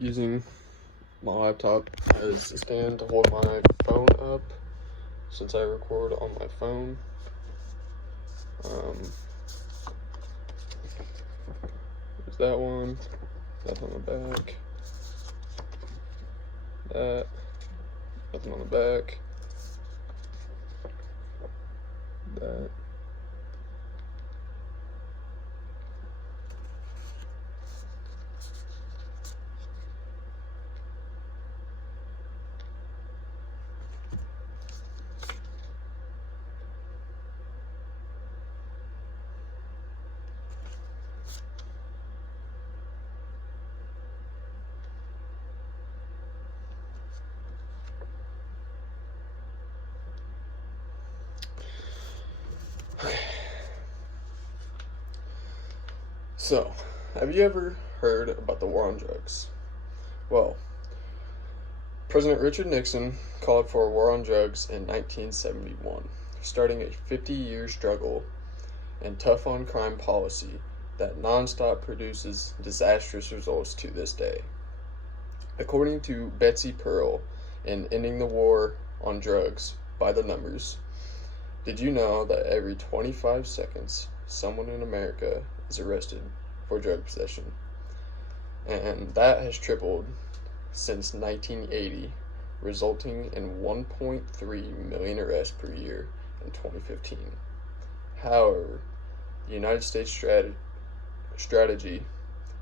using my laptop as a stand to hold my phone up since I record on my phone. There's that one. That's on the back. That. Nothing on the back. That. So, have you ever heard about the war on drugs? Well, President Richard Nixon called for a war on drugs in 1971, starting a 50-year struggle and tough on crime policy that nonstop produces disastrous results to this day. According to Betsy Pearl in Ending the War on Drugs by the Numbers, did you know that every 25 seconds someone in America is arrested for drug possession? And that has tripled since 1980, resulting in 1.3 million arrests per year in 2015. However, the United States strategy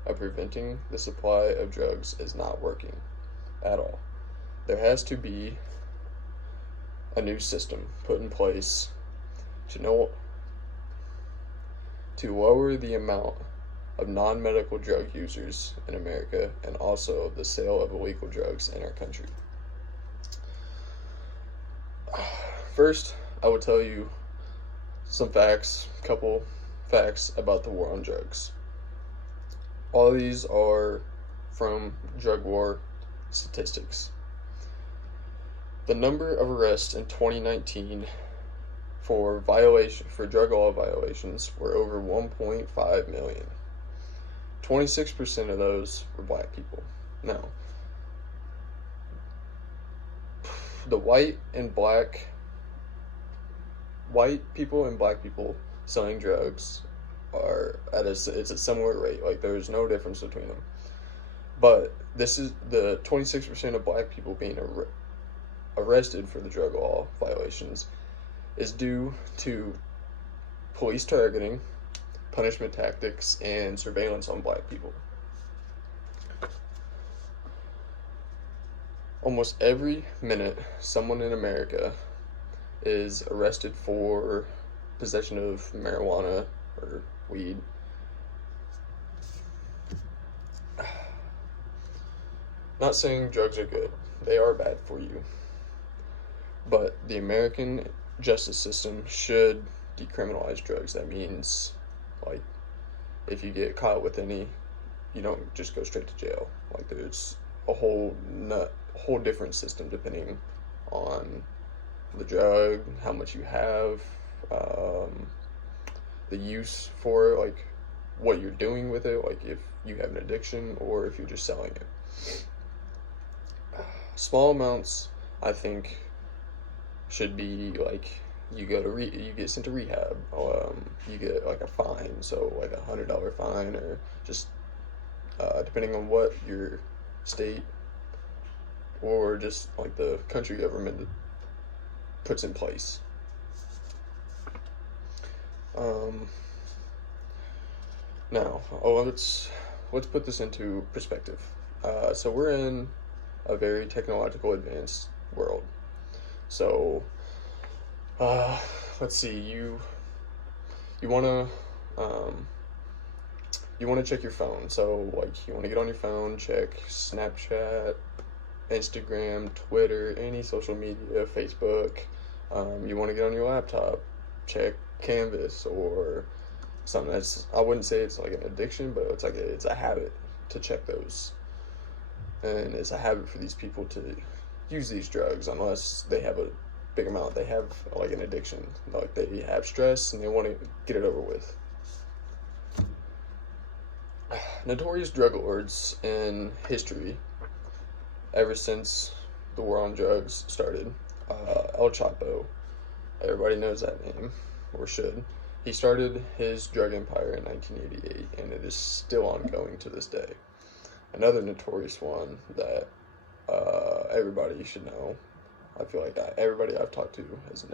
of preventing the supply of drugs is not working at all. There has to be a new system put in place to lower the amount of non-medical drug users in America and also the sale of illegal drugs in our country. First, I will tell you couple facts about the war on drugs. All of these are from drug war statistics. The number of arrests in 2019 for drug law violations were over 1.5 million. 26% of those were black people. Now, the white people and black people selling drugs are it's a similar rate. Like, there's no difference between them. But this is the 26% of black people being arrested for the drug law violations is due to police targeting, punishment tactics, and surveillance on black people. Almost every minute, someone in America is arrested for possession of marijuana or weed. Not saying drugs are good. They are bad for you. But the American justice system should decriminalize drugs. That means, like, if you get caught with any, you don't just go straight to jail. Like, there's a whole different system depending on the drug, how much you have, the use for it, like what you're doing with it, like if you have an addiction or if you're just selling it. Small amounts, I think, should be like you get sent to rehab. You get like a fine, so like $100 fine, or just depending on what your state or just like the country government puts in place. Now, let's put this into perspective. So we're in a very technological advanced world. So let's see, you wanna check your phone. So like you wanna get on your phone, check Snapchat, Instagram, Twitter, any social media, Facebook. You want to get on your laptop, check Canvas or something. I wouldn't say it's like an addiction, but it's a habit to check those. And it's a habit for these people to use these drugs unless they have a big amount. They have like an addiction, like they have stress and they want to get it over with. Notorious drug lords in history, ever since the war on drugs started. El Chapo, everybody knows that name, or should. He started his drug empire in 1988, and it is still ongoing to this day. Another notorious one that everybody should know. I feel like everybody I've talked to has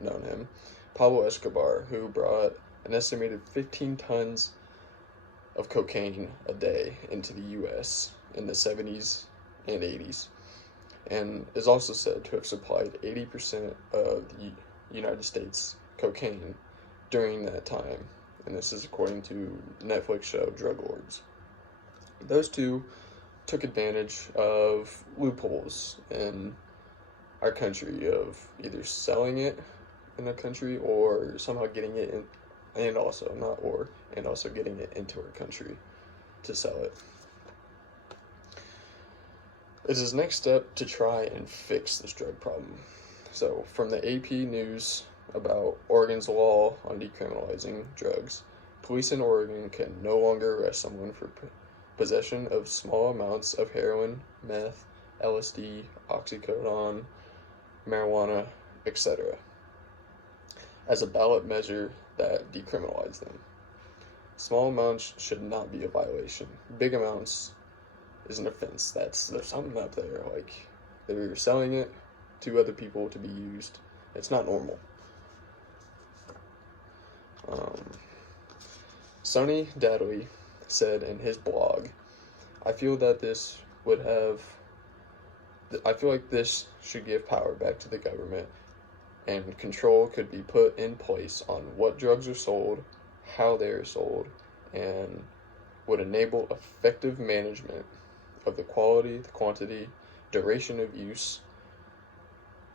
known him. Pablo Escobar, who brought an estimated 15 tons of cocaine a day into the U.S. in the 70s and 80s, and is also said to have supplied 80% of the United States cocaine during that time. And this is according to Netflix show Drug Lords. Those two took advantage of loopholes in our country of either selling it in a country or somehow getting it in, and also getting it into our country to sell it. It's his next step to try and fix this drug problem. So, from the AP News about Oregon's law on decriminalizing drugs, police in Oregon can no longer arrest someone for possession of small amounts of heroin, meth, LSD, oxycodone, marijuana, etc., as a ballot measure that decriminalized them. Small amounts should not be a violation. Big amounts is an offense. There's something up there, like they're selling it to other people to be used. It's not normal. Sonny Dadley said in his blog, I feel like this should give power back to the government, and control could be put in place on what drugs are sold, how they are sold, and would enable effective management of the quality, the quantity, duration of use,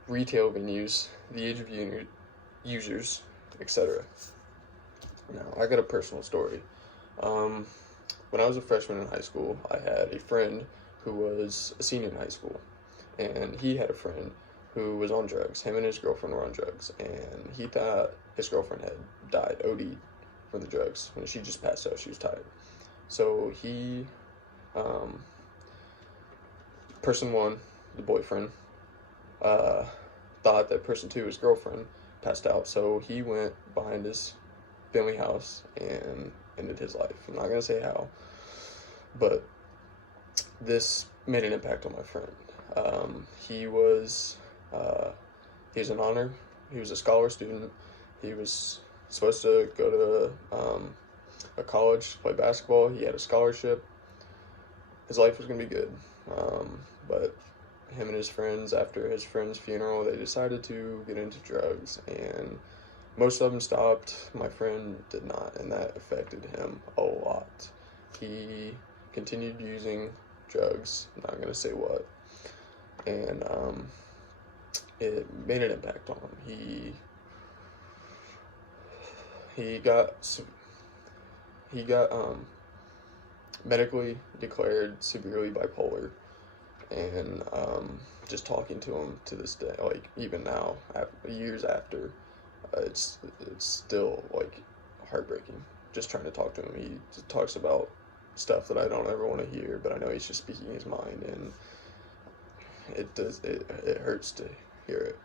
retail venues, the age of users, etc. Now, I got a personal story. When I was a freshman in high school, I had a friend who was a senior in high school, and he had a friend who was on drugs. Him and his girlfriend were on drugs, and he thought his girlfriend had died, OD'd from the drugs, and she just passed out. She was tired. So he, person one, the boyfriend, thought that person two, his girlfriend, passed out. So he went behind his family house and ended his life. I'm not gonna say how, but this made an impact on my friend. He was an honor. He was a scholar student. He was supposed to go to a college to play basketball. He had a scholarship. His life was gonna be good. But him and his friends, after his friend's funeral, they decided to get into drugs, and most of them stopped. My friend did not, and that affected him a lot. He continued using drugs, I'm not gonna say what, and it made an impact on him. He got medically declared severely bipolar, and just talking to him to this day, like even now, years after, it's still like heartbreaking. Just trying to talk to him, he just talks about stuff that I don't ever want to hear, but I know he's just speaking his mind, and it hurts to hear it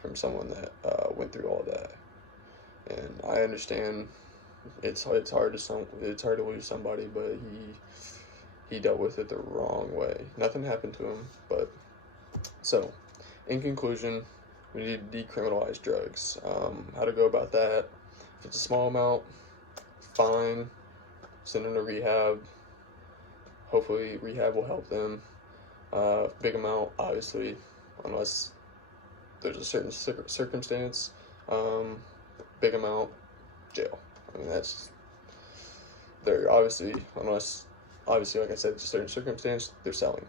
from someone that went through all that. And I understand it's hard to lose somebody, but he dealt with it the wrong way. Nothing happened to him, but so in conclusion, we need to decriminalize drugs. How to go about that? If it's a small amount, fine. Send them to rehab. Hopefully, rehab will help them. Big amount, obviously, unless there's a certain circumstance. Big amount, jail. I mean, they're obviously, like I said, it's a certain circumstance, they're selling.